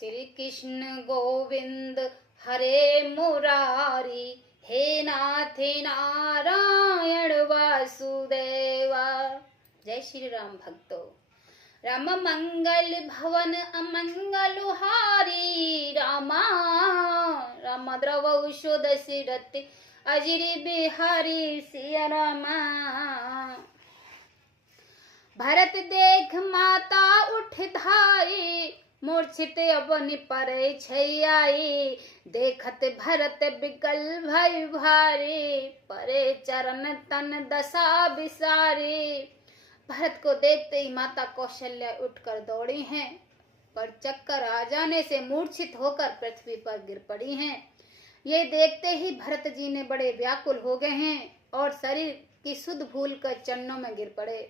श्री कृष्ण गोविंद हरे मुरारी, हे नाथ नारायण वासुदेवा। जय श्री राम भक्तों। राम मंगल भवन अमंगल हारी, रामा राम द्रव शुद सिरति अजिरि बिहारी सिया रामा। भरत देख माता उठ धाई, मूर्छित अबनि परे छैयाई। देखत भरत बिकल भय भारी, परे चरण तन दशा बिसारी। भरत को देखते ही माता कौशल्या उठकर दौड़ी हैं, पर चक्कर आ जाने से मूर्छित होकर पृथ्वी पर गिर पड़ी हैं। ये देखते ही भरत जी ने बड़े व्याकुल हो गए हैं और शरीर की सुध भूल कर चरणों में गिर पड़े।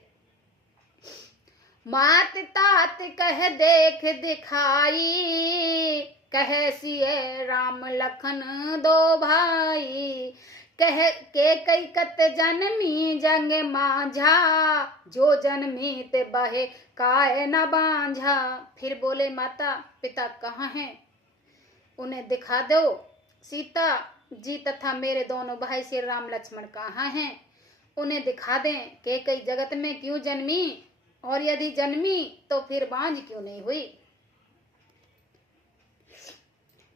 मात तात कह देख दिखाई, कह सिए राम लखन दो भाई। कह के कई कत जन्मी जंग माझा, जो जन्मी ते बहे काय न बांझा। फिर बोले माता पिता कहाँ हैं, उन्हें दिखा दो। सीता जी तथा मेरे दोनों भाई श्री राम लक्ष्मण कहाँ हैं, उन्हें दिखा दें। के कई जगत में क्यों जन्मी, और यदि जन्मी तो फिर बांझ क्यों नहीं हुई।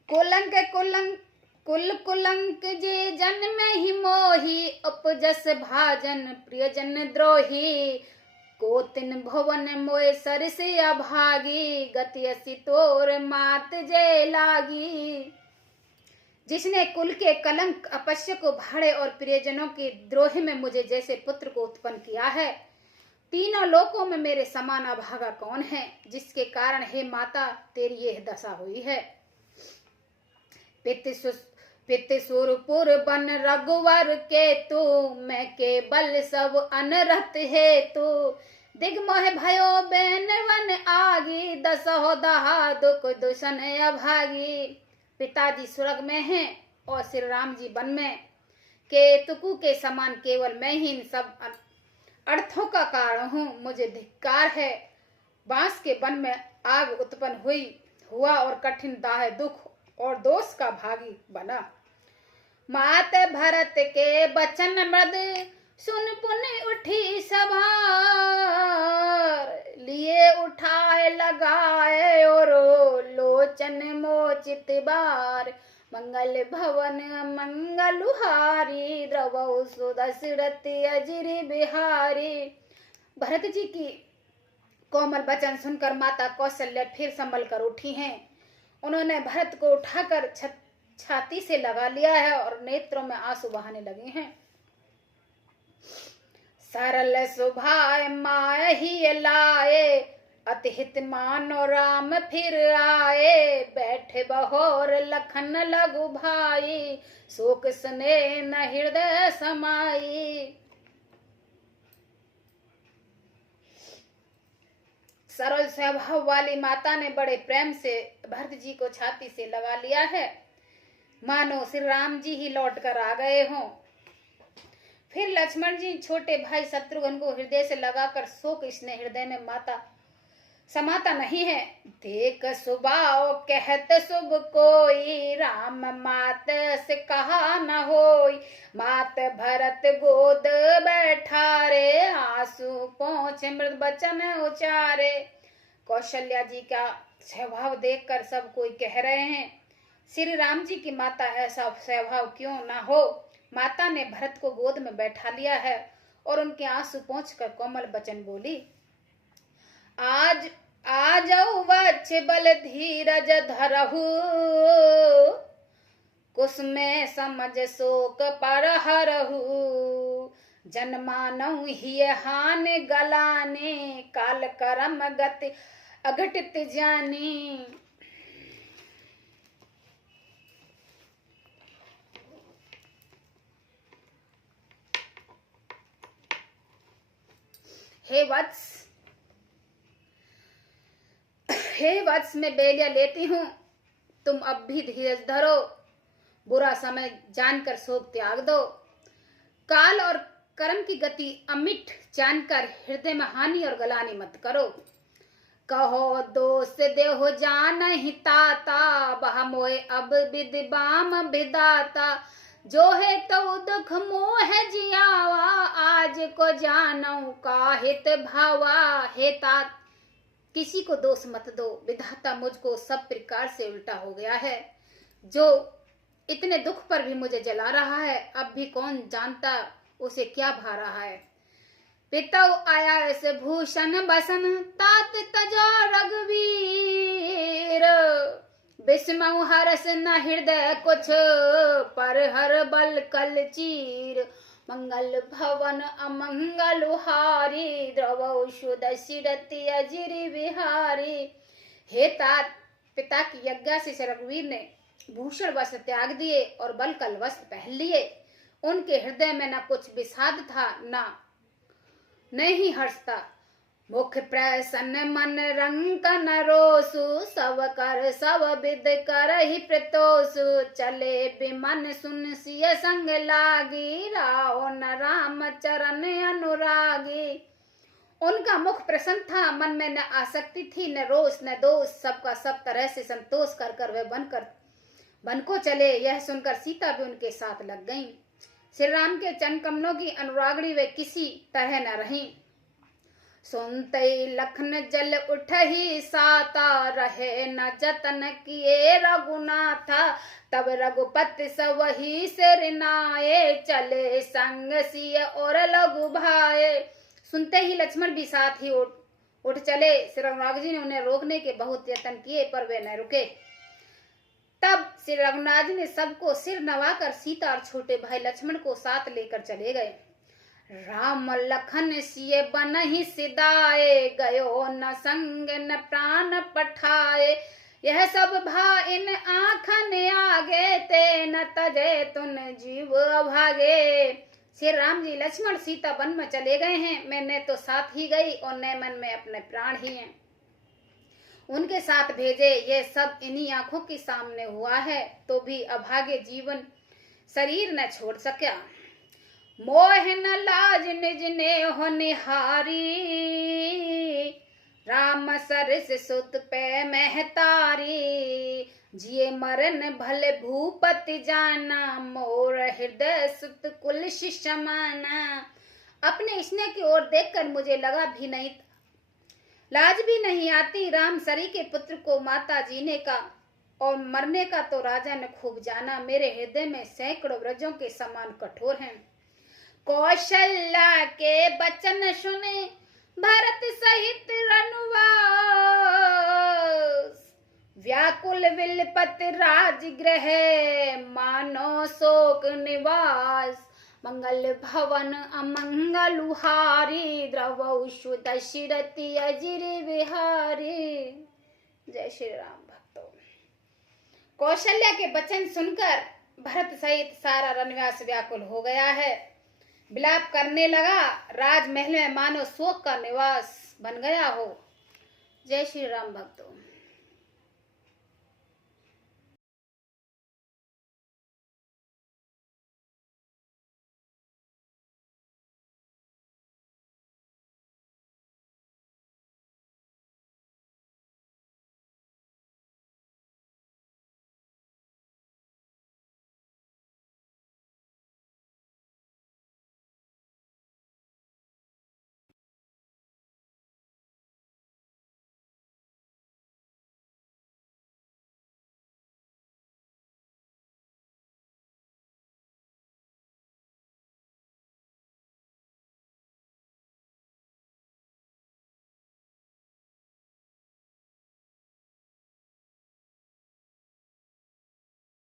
कुल कुलंक जे जन्म ही मोही, उपजस भाजन प्रियजन द्रोही। को तिन भवन मोए सर से अभागी, गति असी तोर मात जय लागी। जिसने कुल के कलंक अपश्य को भाड़े और प्रियजनों के द्रोह में मुझे जैसे पुत्र को उत्पन्न किया है, तीनों लोकों में मेरे समान अभागा कौन है, जिसके कारण हे माता तेरी यह दशा हुई है। पित सुरपुर बन रघुवर के तू, मैं के बल सब अनरत है तू। दिग्मोह भयो बैन वन आगी, दसहो दहा दुख दुशन अभागी। पिताजी स्वर्ग में हैं और श्री राम जी वन में। केतुकु के समान केवल मैं ही इन सब अर्थों का कारण हूँ, मुझे धिक्कार है। बांस के वन में आग उत्पन्न हुआ और कठिन दाह दुख और दोष का भागी बना। मात भरत के बचन मृद सुन पुन उठी सवार, लिए उठाए लगाए और लोचन मोचित बार। मंगल भवन मंगलुहारी, द्रवौ सुदशरथि अजिरि बिहारी। भरत जी की कोमल वचन सुनकर माता कौशल्या फिर संभल कर उठी हैं। उन्होंने भरत को उठाकर छाती से लगा लिया है और नेत्रों में आंसू बहाने लगे हैं। सरल सुभाय माय ही लाए, अतिहित मानो राम फिर आए। बैठे बहोर लखन लघु भाई, शोक स्नेह न हृदय समाई। सरल स्वभाव वाली माता ने बड़े प्रेम से भरत जी को छाती से लगा लिया है, मानो श्री राम जी ही लौट कर आ गए हों। फिर लक्ष्मण जी छोटे भाई शत्रुघ्न को हृदय से लगाकर शोक स्नेह हृदय में माता समाता नहीं है। देख सुभाव कहत शुभ कोई, राम मात से कहा न होई। मात भरत गोद बैठारे, आंसू पोंछे मृद बचन उचारे। कौशल्या जी का स्वभाव देखकर सब कोई कह रहे हैं, श्री राम जी की माता ऐसा स्वभाव क्यों ना हो। माता ने भरत को गोद में बैठा लिया है और उनके आंसू पोंछकर कोमल बचन बोली। आ जाऊ वच्छ बल धीरज धरहु, कुसुमे समझ शोक पर हरहु। जनमानऊ ही हान गलाने, काल करम गति अघटित जानी। हे वत्स मैं बेलिया लेती हूँ, तुम अब भी धीरज धरो। बुरा समय जानकर शोक त्याग दो। काल और कर्म की गति अमिट जानकर हृदय में हानि और गलानी मत करो। कहो दोष देहो जान ही ताता, बह मोए अब विद्वाम विदाता, जो है तो दुख मोह जियावा, आज को जानऊ काहित भावा। हे तात, किसी को दोष मत दो, विधाता मुझको सब प्रकार से उल्टा हो गया है। जो इतने दुख पर भी मुझे जला रहा है, अब भी कौन जानता उसे क्या भा रहा है। पितौ आया ऐसे भूषण बसन, तात तजो रघुवीर, विस्मऊ हरस न हृदय कुछ, पर हर बल कल चीर। मंगल भवन अमंगल हारी, द्रवौ शुद शिरति अजिर विहारी। हे तात, पिता की यज्ञा से रघुवीर ने भूषण वस्त्र त्याग दिए और बलकल वस्त्र पहन लिए। उनके हृदय में न कुछ विषाद था, नहीं हर्षता। मुख प्रसन्न मन रंग न रोसु, सब कर सब विद कर ही प्रतोषु। चले बिमन सुन सिय संग लागी, राओ न राम चरण अनुरागी। उनका मुख प्रसन्न था, मन में न आसक्ति थी, न रोष न दोष, सबका सब तरह से संतोष कर कर वे बन को चले। यह सुनकर सीता भी उनके साथ लग गईं। श्री राम के चरण कमलों की अनुरागणी वे किसी तरह न रहीं। सुनते लखन जल उठही साता, रहे न जतन किए रघुनाथा। तब रघुपति सवही सिर नाये, चले संग सिय और लघु भाए। सुनते ही लक्ष्मण भी साथ ही उठ चले। श्री रघुनाथ जी ने उन्हें रोकने के बहुत यत्न किए, पर वे न रुके। तब श्री रघुनाथ जी ने सबको सिर नवाकर सीता और छोटे भाई लक्ष्मण को साथ लेकर चले गए। राम लखन सिय बनहि सिदाए, गयो न संग न प्राण पठाए। यह सब भाइन आँखन आगे, ते न तजे तुन जीव अभागे। श्री राम जी लक्ष्मण सीता वन में चले गए हैं, मैंने तो साथ ही गई और न मन में अपने प्राण ही हैं उनके साथ भेजे। ये सब इन्हीं आंखों के सामने हुआ है, तो भी अभागे जीवन शरीर न छोड़ सका। मोह न लाज निज ने हो निहारी, राम सरस सुत पे महतारी। जिए मरन भले भूपति जाना, मोर हृदय सुत कुल समाना। अपने स्नेह की ओर देखकर मुझे लगा भी नहीं, लाज भी नहीं आती। राम सरी के पुत्र को माता जीने का और मरने का तो राजा ने खूब जाना। मेरे हृदय में सैकड़ों व्रजों के समान कठोर हैं। कौशल्या के बचन सुने, भरत सहित रनुवास। व्याकुल विलपत राजगृह, मानो शोक निवास। मंगल भवन अमंगलुहारी, द्रवौ शुद शिरति अजिर विहारी। जय श्री राम भक्तों। कौशल्या के वचन सुनकर भरत सहित सारा रनवास व्याकुल हो गया है, विलाप करने लगा। राजमहल में मानो शोक का निवास बन गया हो। जय श्री राम भक्तों।